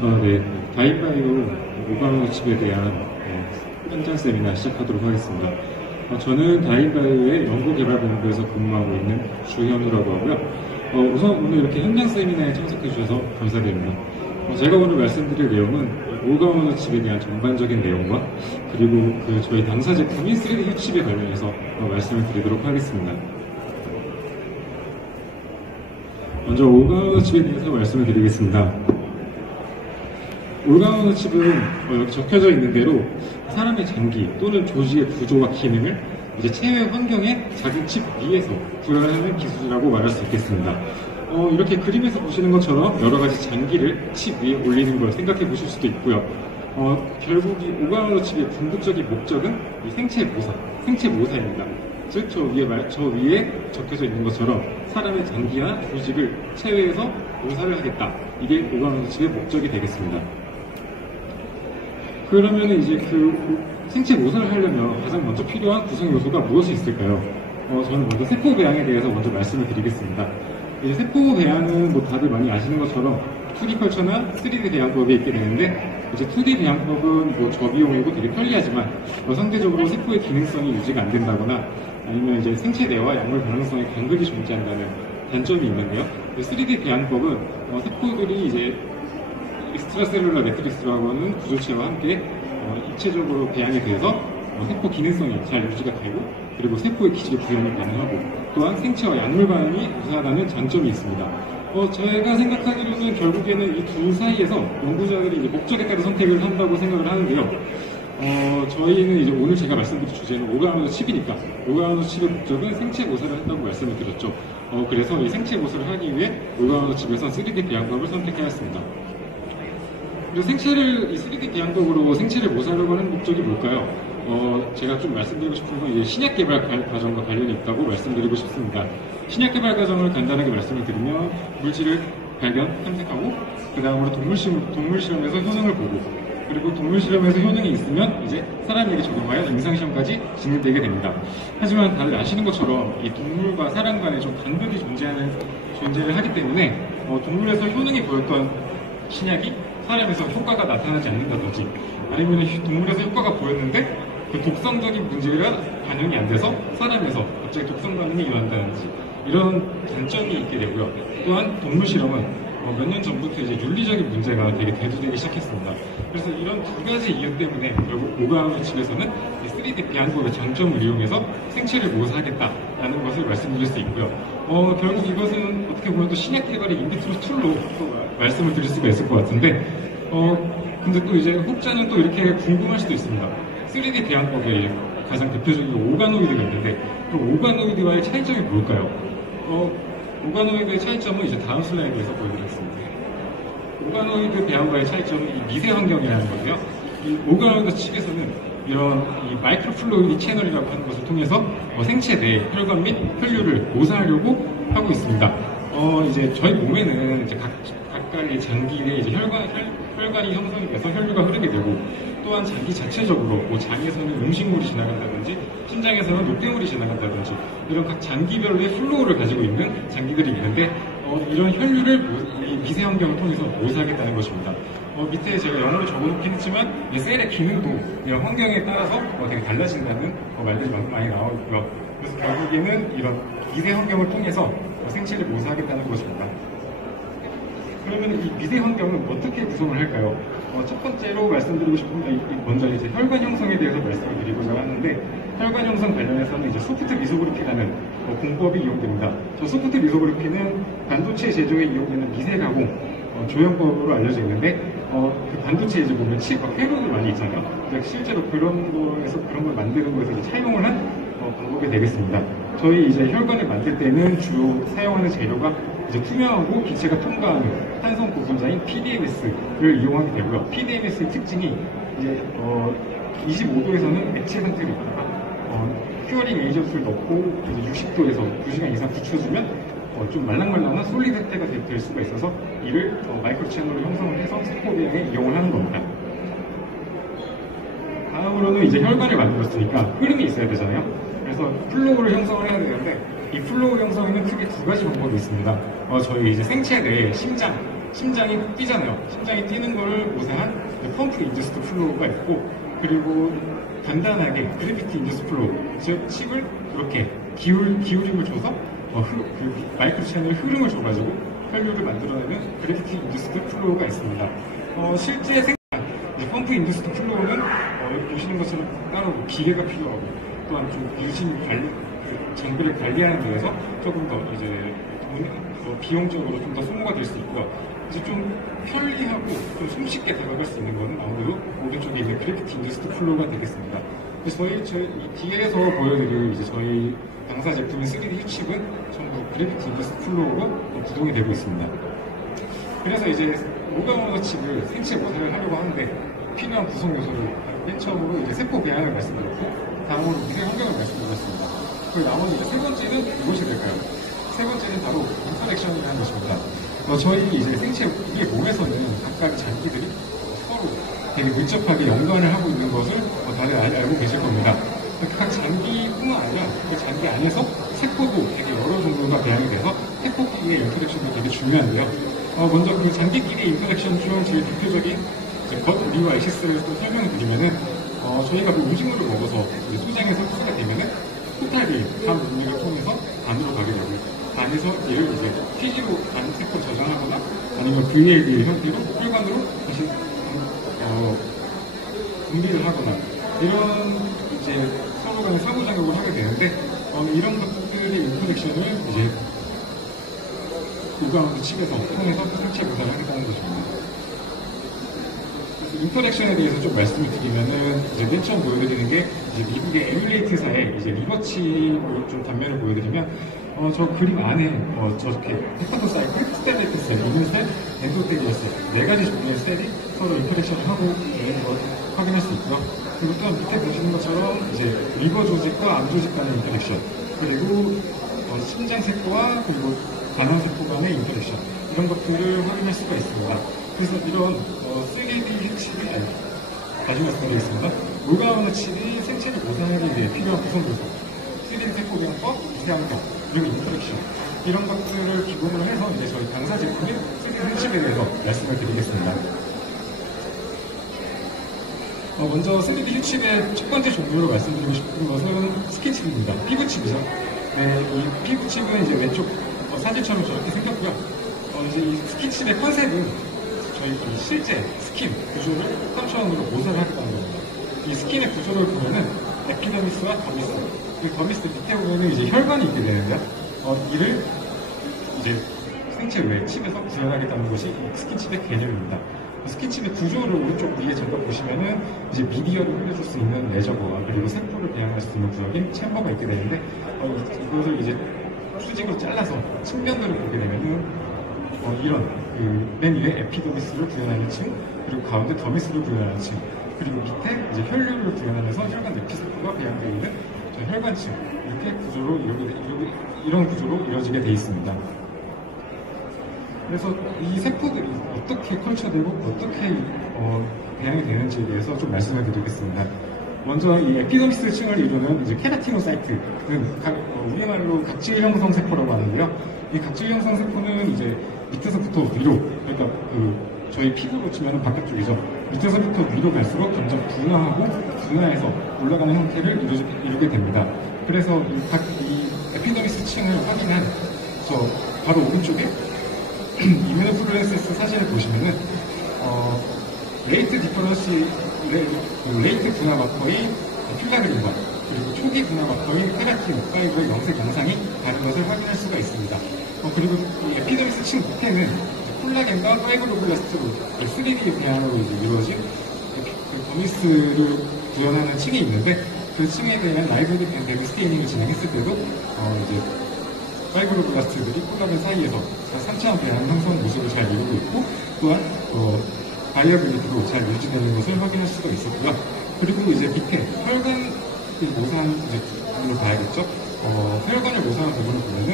네. 다인바이오 오가노 칩에 대한 현장 세미나 시작하도록 하겠습니다. 저는 다인바이오의 연구개발본부에서 근무하고 있는 주현우라고 하고요. 우선 오늘 이렇게 현장 세미나에 참석해 주셔서 감사드립니다. 제가 오늘 말씀드릴 내용은 오가노 칩에 대한 전반적인 내용과 그리고 저희 당사 제품인 3D 칩에 관련해서 말씀을 드리도록 하겠습니다. 먼저 오가노 칩에 대해서 말씀을 드리겠습니다. 오가노 칩은 여기 적혀져 있는 대로 사람의 장기 또는 조직의 구조와 기능을 이제 체외 환경의 작은 칩 위에서 구현하는 기술이라고 말할 수 있겠습니다. 이렇게 그림에서 보시는 것처럼 여러 가지 장기를 칩 위에 올리는 걸 생각해 보실 수도 있고요. 결국 이 오가노 칩의 궁극적인 목적은 이 생체 모사입니다. 즉, 저 위에 적혀져 있는 것처럼 사람의 장기나 조직을 체외해서 모사를 하겠다. 이게 오가노 칩의 목적이 되겠습니다. 그러면 이제 생체 모사를 하려면 가장 먼저 필요한 구성 요소가 무엇이 있을까요? 저는 먼저 세포 배양에 대해서 먼저 말씀을 드리겠습니다. 이제 세포 배양은 다들 많이 아시는 것처럼 2D 컬처나 3D 배양법이 있게 되는데, 이제 2D 배양법은 저비용이고 되게 편리하지만 상대적으로 세포의 기능성이 유지가 안 된다거나 아니면 이제 생체 내와 약물 반응성의 간극이 존재한다는 단점이 있는데요. 3D 배양법은 세포들이 이제 익스트라셀룰러 매트릭스라고 하는 구조체와 함께 입체적으로 배양이 돼서 세포 기능성이 잘 유지가 되고, 그리고 세포의 기질 구현이 가능하고, 또한 생체와 약물 반응이 유사하다는 장점이 있습니다. 제가 생각하기로는 결국에는 이 둘 사이에서 연구자들이 이제 목적에 따라 선택을 한다고 생각을 하는데요. 저희는 이제 오늘 제가 말씀드릴 주제는 오가노 칩이니까 오가노 칩의 목적은 생체 모사를 한다고 말씀을 드렸죠. 그래서 이 생체 모사를 하기 위해 오가노 칩에서 3D 배양법을 선택하였습니다. 그래서 이 3D 배양법으로 생체를 모사하려고 하는 목적이 뭘까요? 제가 좀 말씀드리고 싶은 건 이제 신약 개발 과정과 관련이 있다고 말씀드리고 싶습니다. 신약 개발 과정을 간단하게 말씀을 드리면 물질을 발견, 탐색하고 그 다음으로 동물 실험에서 효능을 보고, 그리고 동물 실험에서 효능이 있으면 이제 사람에게 적용하여 임상 시험까지 진행되게 됩니다. 하지만 다들 아시는 것처럼 이 동물과 사람 간에 좀 간극이 존재를 하기 때문에 동물에서 효능이 보였던 신약이 사람에서 효과가 나타나지 않는다든지, 아니면 동물에서 효과가 보였는데 그 독성적인 문제가 반영이 안 돼서 사람에서 갑자기 독성 반응이 일어난다든지 이런 단점이 있게 되고요. 또한 동물 실험은 몇 년 전부터 이제 윤리적인 문제가 되게 대두되기 시작했습니다. 그래서 이런 두 가지 이유 때문에 결국 오가노 칩에서는 3D 배양법의 장점을 이용해서 생체를 모사하겠다라는 것을 말씀드릴 수 있고요. 결국 이것은 어떻게 보면 또 신약 개발의 인비트로 툴로 또 말씀을 드릴 수가 있을 것 같은데, 근데 또 이제 혹자는 또 이렇게 궁금할 수도 있습니다. 3D 배양법에 가장 대표적인 오가노이드가 있는데, 그럼 오가노이드와의 차이점이 뭘까요? 오가노이드의 차이점은 이제 다음 슬라이드에서 보여드리겠습니다. 오가노이드 배양과의 차이점은 이 미세 환경이라는 건데요. 이 오가노이드 칩에서는 이런 이 마이크로플루이드 채널이라고 하는 것을 통해서 생체 내 혈관 및 혈류를 모사하려고 하고 있습니다. 이제 저희 몸에는 이제 각각의 장기에 이제 혈관이 형성이 돼서 혈류가 흐르게 되고, 또한 장기 자체적으로 장에서는 음식물이 지나간다든지 심장에서는 노폐물이 지나간다든지 이런 각 장기별로의 플로우를 가지고 있는 장기들이 있는데, 이런 혈류를 이 미세 환경을 통해서 모사하겠다는 것입니다. 밑에 제가 영어로 적어놓긴 했지만 이 셀의 기능도 이런 환경에 따라서 되게 달라진다는 말들이 많이 나오고요. 그래서 결국에는 이런 미세 환경을 통해서 생체를 모사하겠다는 것입니다. 그러면 이 미세 환경은 어떻게 구성을 할까요? 첫 번째로 말씀드리고 싶은 게 먼저 이제 혈관 형성에 대해서 말씀을 드리고자 하는데, 혈관 형성 관련해서는 이제 소프트 리소그래피라는 공법이 이용됩니다. 저 소프트 리소그래피는 반도체 제조에 이용되는 미세 가공 조형법으로 알려져 있는데, 그 반도체 이제 보면 칩과 회로들 많이 있잖아요. 실제로 그런 걸 만드는 거에서 이제 차용을 한 방법이 되겠습니다. 저희 이제 혈관을 만들 때는 주로 사용하는 재료가 이제 투명하고 기체가 통과하는 탄성 고분자인 PDMS를 이용하게 되고요. PDMS의 특징이 이제 25도에서는 액체 상태로 있다가 큐어링 에이전트를 넣고 이제 60도에서 2시간 이상 굳혀주면 좀 말랑말랑한 솔리드 상태가 될 수가 있어서 이를 마이크로 채널로 형성을 해서 세포 배양에 이용을 하는 겁니다. 다음으로는 이제 혈관을 만들었으니까 흐름이 있어야 되잖아요. 그래서 플로우를 형성을 해야 되는데, 이 플로우 형성에는 크게 두 가지 방법이 있습니다. 저희 이제 생체 내에 심장, 심장이 뛰잖아요. 심장이 뛰는 걸 모세한 펌프 인듀스드 플로우가 있고, 그리고 간단하게 그래비티 인듀스드 플로우, 즉 칩을 이렇게 기울임을 줘서 그 마이크로 채널 흐름을 줘가지고 혈류를 만들어내는 그래비티 인듀스드 플로우가 있습니다. 실제 펌프 인듀스드 플로우는 보시는 것처럼 따로 기계가 필요하고, 또한 좀 유심 관리, 장비를 관리하는 데에서 조금 더 이제 비용적으로 좀 더 소모가 될 수 있고요. 이제 좀 편리하고 좀 손쉽게 다가갈 수 있는 것은 아무래도 오른쪽에 있는 그래비티 인듀스드 플로우가 되겠습니다. 그래서 저희 이 뒤에서 보여드릴 이제 저희 당사 제품의 3D 칩은 전부 그래비티 인듀스드 플로우로 구동이 되고 있습니다. 그래서 이제 모가모너 칩을 생체 모델을 하려고 하는데 필요한 구성 요소를 맨 처음으로 이제 세포 배양을 말씀드렸고, 다음으로 미세 환경을 말씀드렸습니다. 그리고 나머지 이제 세 번째는 무엇이 될까요? 세 번째는 바로 인터랙션이라는 것입니다. 저희 이제 생체 우리의 몸에서는 각각의 장기들이 서로 되게 밀접하게 연관을 하고 있는 것을 다들 알고 계실 겁니다. 각 장기뿐만 아니라 그 장기 안에서 세포도 되게 여러 종류가 배양이 돼서 세포끼리의 인터랙션도 되게 중요한데요. 먼저 그 장기끼리의 인터랙션 중 제일 대표적인 겉우리와 에시스를 또 설명을 드리면은, 저희가 그 음식물을 먹어서 소장에서 흡수가 되면은 포탈비 간 분리를 통해서 간으로 가게 되고, 간에서 이를 이제 피지로 간 세포를 저장하거나 아니면 VLD의 형태로 혈관으로 다시 분비를 하거나, 이런 이제 서로 간의 상호작용을 하게 되는데, 이런 것들의 인터랙션을 이제 모가모너 칩에서 통해서 생체 모사를 하겠다는 것입니다. 인터랙션에 대해서 좀 말씀을 드리면은, 이제 맨 처음 보여드리는 게 이제 미국의 에뮬레이트사의 이제 리버칩을 좀 단면을 보여드리면, 저 그림 안에 저렇게 헤파토사이클, 스텔레트 셀, 이뮨 셀, 엔도텔리어 셀, 네 가지 종류의 셀이 서로 인터랙션을 하고 있는 걸 확인할 수 있고요. 그리고 또 밑에 보시는 것처럼 이제 리버 조직과 암 조직 간의 인터랙션, 그리고 심장 세포와 그리고 간암 세포 간의 인터랙션, 이런 것들을 확인할 수가 있습니다. 그래서 이런 3D 칩이, 다시 말씀드리겠습니다. 모가모너 칩이 생체를 모사하기 위해 필요한 구성 요소, 3D 세포 배양법, 미세환경, 그리고 인터랙션, 이런 것들을 기본으로 해서 이제 저희 당사 제품인 3D 칩에 대해서 말씀을 드리겠습니다. 먼저 3D 칩의 첫 번째 종류로 말씀드리고 싶은 것은 스킨칩입니다. 피부칩이죠. 네, 이 피부칩은 이제 왼쪽 사진처럼 저렇게 생겼고요. 이제 이 스킨칩의 컨셉은 저희 실제 스킨 구조를 3차원으로 모사를 하겠다는 겁니다. 이 스킨의 구조를 보면은 에피더미스와 더미스, 그 더미스 밑에 보면은 이제 혈관이 있게 되는데요. 이를 이제 생체 외 칩에서 구현하겠다는 것이 스킨칩의 개념입니다. 스킨칩의 구조를 오른쪽 위에 잠깐 보시면은 이제 미디어를 흘려줄 수 있는 레저버와 그리고 세포를 배양할 수 있는 구석인 챔버가 있게 되는데, 이것을 이제 수직으로 잘라서 측면으로 보게 되면은 이런 맨 위에 에피더미스를 구현하는 층, 그리고 가운데 더미스를 구현하는 층, 그리고 밑에 이제 혈류를 구현하면서 혈관 내피세포가 배양되어 있는 혈관층, 이렇게 구조로 이런 구조로 이루어지게 되어 있습니다. 그래서 이 세포들이 어떻게 컬처되고 어떻게 배양이 되는지에 대해서 좀 말씀을 드리겠습니다. 먼저 이 에피더미스 층을 이루는 이제 케라티노사이트는 우리말로 각질 형성 세포라고 하는데요. 이 각질 형성 세포는 이제 밑에서부터 위로, 그러니까 저희 피부로 치면 바깥쪽이죠. 밑에서부터 위로 갈수록 점점 분화해서 올라가는 형태를 이루게 됩니다. 그래서 이 에피더미스 층을 확인한 저 바로 오른쪽에 이뮤노플루렌센스 사진을 보시면은 레이트 분화 마커인 필라그린과 그리고 초기 분화 마커인 케라틴5의 영색 양상이 다른 것을 확인할 수가 있습니다. 그리고 이 에피더미스 층 밑에는 콜라겐과 파이브로블라스트로 3D 배양으로 이루어진 더미스를 구현하는 층이 있는데, 그 층에 대한 라이브 데비스테이닝을 진행했을 때도 이제 파이브로블라스트들이 콜라겐 사이에서 3차원 배양 형성 모습을 잘 이루고 있고, 또한 바이어빌리티로 잘 유지되는 것을 확인할 수가 있었고요. 그리고 이제 밑에 혈관을 모사한 부분을 봐야겠죠. 혈관을 모사한 부분을 보면은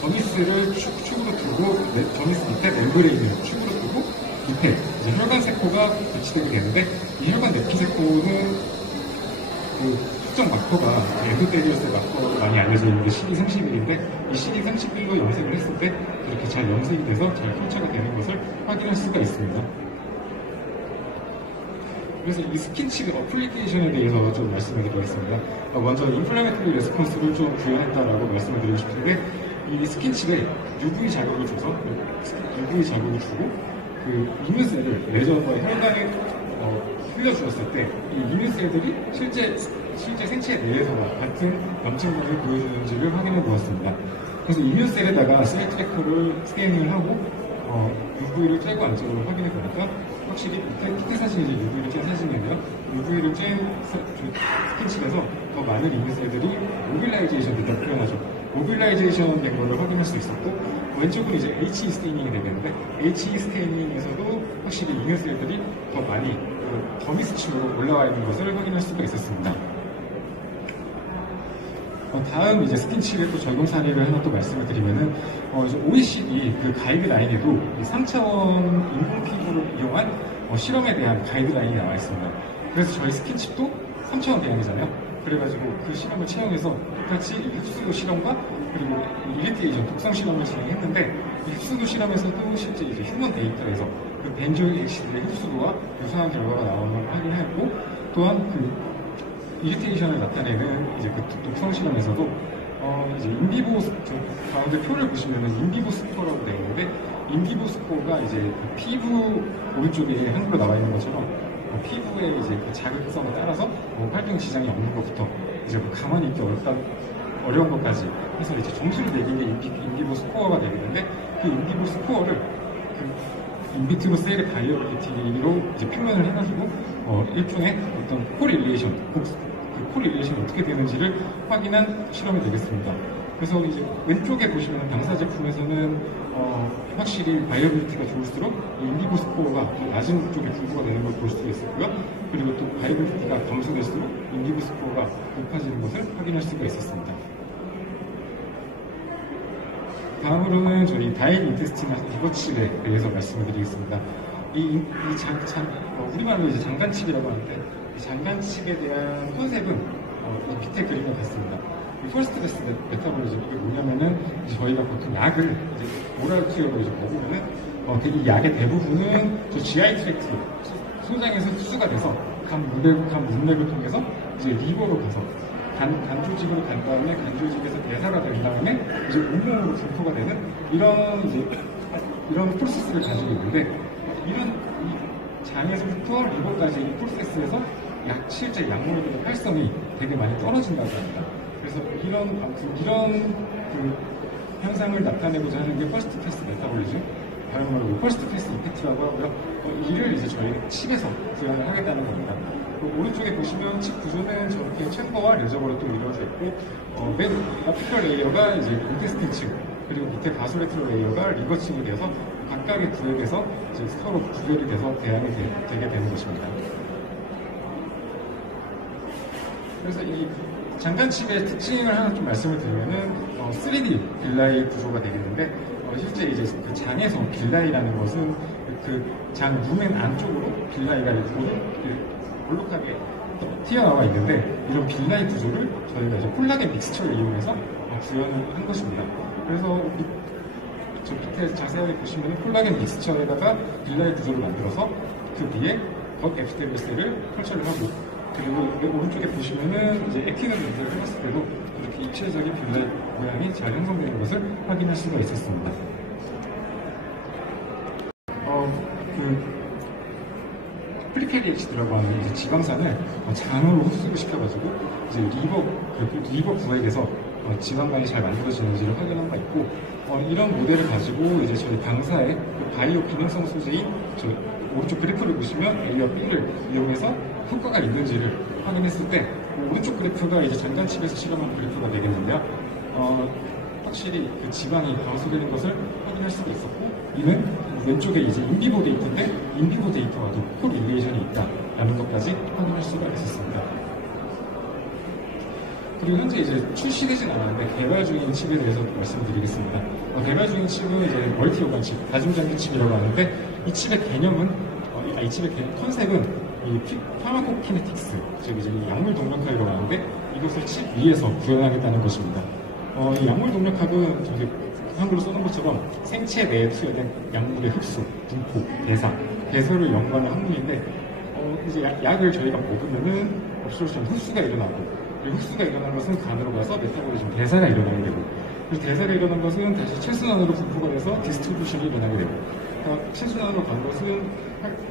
더미스를 축으로 두고, 더미스 밑에 멤브레인을 축으로 두고 밑에 이제 혈관 세포가 배치되게 되는데, 이 혈관 내피세포는 특정 마커가 엔도테리오스 마커로 많이 알려져 있는 게 CD31인데 이 CD31로 염색을 했을 때 이렇게 잘 염색이 돼서 잘 컬처가 되는 것을 확인할 수가 있습니다. 그래서 이 스킨칩 어플리케이션에 대해서 좀 말씀을 드리겠습니다. 먼저 인플라메토리 레스폰스를 좀 구현했다라고 말씀을 드리고 싶은데 이 스킨칩에 UV 자극을 줘서 UV 자극을 주고 그 이뮤셀을 레저버의 혈관에 흘려주었을 때 이 이뮤셀들이 실제 생체 내에서와 같은 염증량을 보여주는지를 확인해 보았습니다. 그래서 이뮤셀에다가 셀 트래커를 스캐닝을 하고 UV를 쬐고 안 쬐고 확인해 보니까 확실히 밑에 사진이 이제 UV를 쬐 사진인데요. UV를 쬐 스킨칩에서 더 많은 이뮤셀들이 모빌라이제이션 됐다고 표현하죠. 모빌라이제이션 된 거를 확인할 수 있었고 왼쪽은 이제 HE 스테이닝이 되겠는데 HE 스테이닝에서도 확실히 이뮤셀들이 더 많이 더미스층으로 올라와 있는 것을 확인할 수가 있었습니다. 다음 이제 스킨칩의 또 적용 사례를 하나 또 말씀을 드리면은 OECD 그 가이드라인에도 이 3차원 인공 피부를 이용한 실험에 대한 가이드라인이 나와 있습니다. 그래서 저희 스킨칩도 3차원 대안이잖아요. 그래가지고 그 실험을 채용해서 똑같이 흡수도 실험과 그리고 이리테이션 독성 실험을 진행했는데 이 흡수도 실험에서도 실제 이제 휴먼 데이터에서 그 벤조일 액시드의 흡수도와 유사한 결과가 나오는 걸 확인했고 또한 그 이리테이션을 나타내는 이제 그 독성 실험에서도 이제 인비보 가운데 표를 보시면은 인비보 스코어라고 되어 있는데 인비보 스코어가 이제 그 피부 오른쪽에 한글로 나와 있는 것처럼 피부의 이제 그 자극성에 따라서 활동 지장이 없는 것부터 이제 가만히 있기 어려운 것까지 해서 이제 점수를 매긴 게 인비보 스코어가 되겠는데 그 인비보 스코어를 그 인비트로 셀의 바이오비티로 이제 표현을 해가지고 일종의 어떤 코릴레이션 그 코릴레이션이 어떻게 되는지를 확인한 실험이 되겠습니다. 그래서 이제 왼쪽에 보시면 방사 제품에서는 확실히 바이오빌리티가 좋을수록 인비보 스코어가 낮은 쪽에 분포가 되는 걸 볼 수가 있었고요. 그리고 또 바이오빌리티가 감소될수록 인비보 스코어가 높아지는 것을 확인할 수가 있었습니다. 다음으로는 저희 다이앤 인테스티널 리버칩에 대해서 말씀을 드리겠습니다. 우리말로 이제 장간칩이라고 하는데 이 장간칩에 대한 컨셉은 이 밑에 그림과 같습니다. 이 퍼스트 베스트 메타볼리즘 이게 뭐냐면은 이제 저희가 보통 약을 이제 오랄 투여로 이제 먹으면은 이 약의 대부분은 저 GI 트랙트 소장에서 흡수가 돼서 간 문맥을 통해서 이제 리버로 가서 간 조직으로 간 다음에 간 조직에서 대사가 된 다음에 이제 온몸으로 분포가 되는 이런 프로세스를 가지고 있는데 이런 장에서부터 리버까지 이 프로세스에서 실제 약물의 활성이 되게 많이 떨어진다고 합니다. 그래서 이런 그 현상을 나타내고자 하는 게 퍼스트 패스 메타볼리즘, 다른 말로 퍼스트 패스 이펙트라고 하고요. 이를 이제 저희는 칩에서 구현을 하겠다는 겁니다. 오른쪽에 보시면 칩 구조는 저렇게 챔버와 레저버로 또 이루어져 있고, 맨 아피컬 레이어가 이제 인테스틴 층, 그리고 밑에 바소레트로 레이어가 리버층이 돼서 각각의 구역에서 이제 서로 구별이 돼서 대안이 되게 되는 것입니다. 그래서 이 장간칩의 특징을 하나 좀 말씀을 드리면은 3D 빌라이 구조가 되겠는데 실제 이제 그 장에서 빌라이라는 것은 그 장 루멘 안쪽으로 빌라이가 볼록하게 튀어나와 있는데 이런 빌라이 구조를 저희가 이제 콜라겐 믹스처를 이용해서 구현을 한 것입니다. 그래서 저 밑에 자세하게 보시면 콜라겐 믹스처에다가 빌라이 구조를 만들어서 그 위에 겉 에피텔리셀을 컬처를 하고 그리고 오른쪽에 보시면은 이제 액티너 렌즈를 해봤을 때도 그렇게 입체적인 빌라이 모양이 잘 형성되는 것을 확인할 수가 있었습니다. 프리케리엑시드라고 하는 이제 지방산을 장으로 흡수를 시켜가지고 이제 리버 구획에서 지방간이 잘 만들어지는지를 확인한 바 있고 이런 모델을 가지고 이제 저희 방사의 바이오 기능성 소재인 저 오른쪽 그래프를 보시면 A와 B를 이용해서 효과가 있는지를 확인했을 때 오른쪽 그래프가 이제 장간칩에서 실험한 그래프가 되겠는데요. 확실히 그 지방이 감소되는 것을 확인할 수가 있었고 이는 왼쪽에 이제 인비보 데이터인데 인비보 데이터와도 코릴레이션이 있다라는 것까지 확인할 수가 있었습니다. 그리고 현재 이제 출시되진 않았는데 개발 중인 칩에 대해서 말씀드리겠습니다. 개발 중인 칩은 이제 멀티오간 칩, 다중장기 칩이라고 하는데 이 칩의 개념은 이 칩의 컨셉은 이 파마코키네틱스, 즉 이제 약물 동력화이라고 하는데 이것을 칩 위에서 구현하겠다는 것입니다. 이 약물 동력학은 저기 한글로 써놓은 것처럼 생체 내에 투여된 약물의 흡수, 분포, 배설을 연구하는 학문인데 이제 약을 저희가 먹으면은 업소션 흡수가 일어나고, 이 흡수가 일어나는 것은 간으로 가서 메타볼리즘 대사가 일어나게 되고, 그래서 대사가 일어난 것은 다시 칠순환으로 분포가 돼서 디스트리뷰션이 일어나게 되고, 칠순환으로 간 것은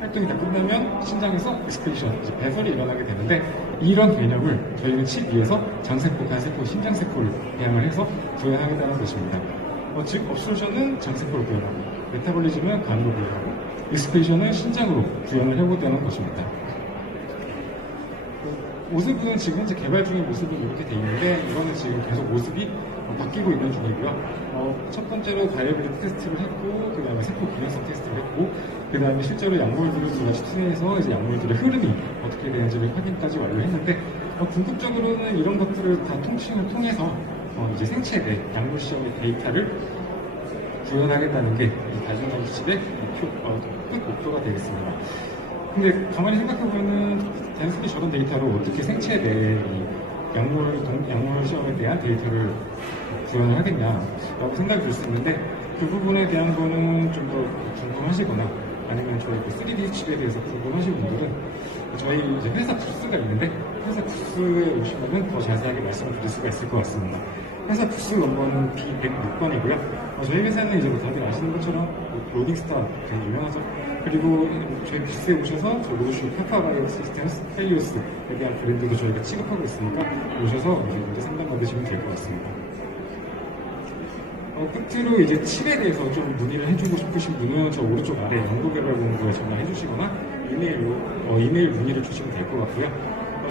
활동이 다 끝나면 심장에서 익스크리션, 배설이 일어나게 되는데, 이런 개념을 저희는 칩 위에서 장세포, 간세포, 심장세포를 배양을 해서 구현하겠다는 것입니다. 즉 업소션은 장세포로 구현하고, 메타볼리즘은 간으로 구현하고, 익스크리션은 심장으로 구현을 해보자는 것입니다. 모습은 지금 현재 개발 중인 모습은 이렇게 돼 있는데, 이거는 지금 계속 모습이 바뀌고 있는 중이고요. 첫 번째로 바이어빌리티 테스트를 했고, 그 다음에 세포 균형성 테스트를 했고, 그 다음에 실제로 약물들을 두 가지 투여해서 이제 약물들의 흐름이 어떻게 되는지를 확인까지 완료했는데, 궁극적으로는 이런 것들을 다 통칭을 통해서 이제 생체 내 약물 시험의 데이터를 구현하겠다는 게 이 다중장치칩의 끝 목표가 되겠습니다. 근데 가만히 생각해보면 단순히 저런 데이터로 어떻게 생체 내의 약물 시험에 대한 데이터를 구현을 하겠냐라고 생각이 들 수 있는데, 그 부분에 대한 거는 좀 더 궁금하시거나 아니면 저희 3D 칩에 대해서 궁금하신 분들은 저희 이제 회사 부스가 있는데, 회사 부스에 오시면은 더 자세하게 말씀을 드릴 수가 있을 것 같습니다. 회사 부스 넘버는 B106번이고요. 저희 회사는 이제 다들 아시는 것처럼 로딩스타 되게 유명하죠. 그리고 저희 부스에 오셔서 저 로드쇼 파파바이오 시스템스, 헬리오스에 대한 브랜드도 저희가 취급하고 있으니까 오셔서 이제 먼저 상담 받으시면 될 것 같습니다. 끝으로 이제 칩에 대해서 좀 문의를 해주고 싶으신 분은 저 오른쪽 아래 연구개발본부에 전화해 주시거나 이메일 문의를 주시면 될 것 같고요.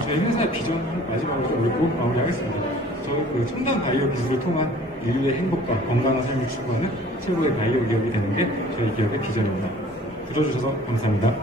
저희 회사의 비전 마지막으로 좀 읽고 마무리하겠습니다. 저희 첨단 바이오 기술을 통한 인류의 행복과 건강한 삶을 추구하는 최고의 바이오 기업이 되는 게 저희 기업의 비전입니다. 들어주셔서 감사합니다.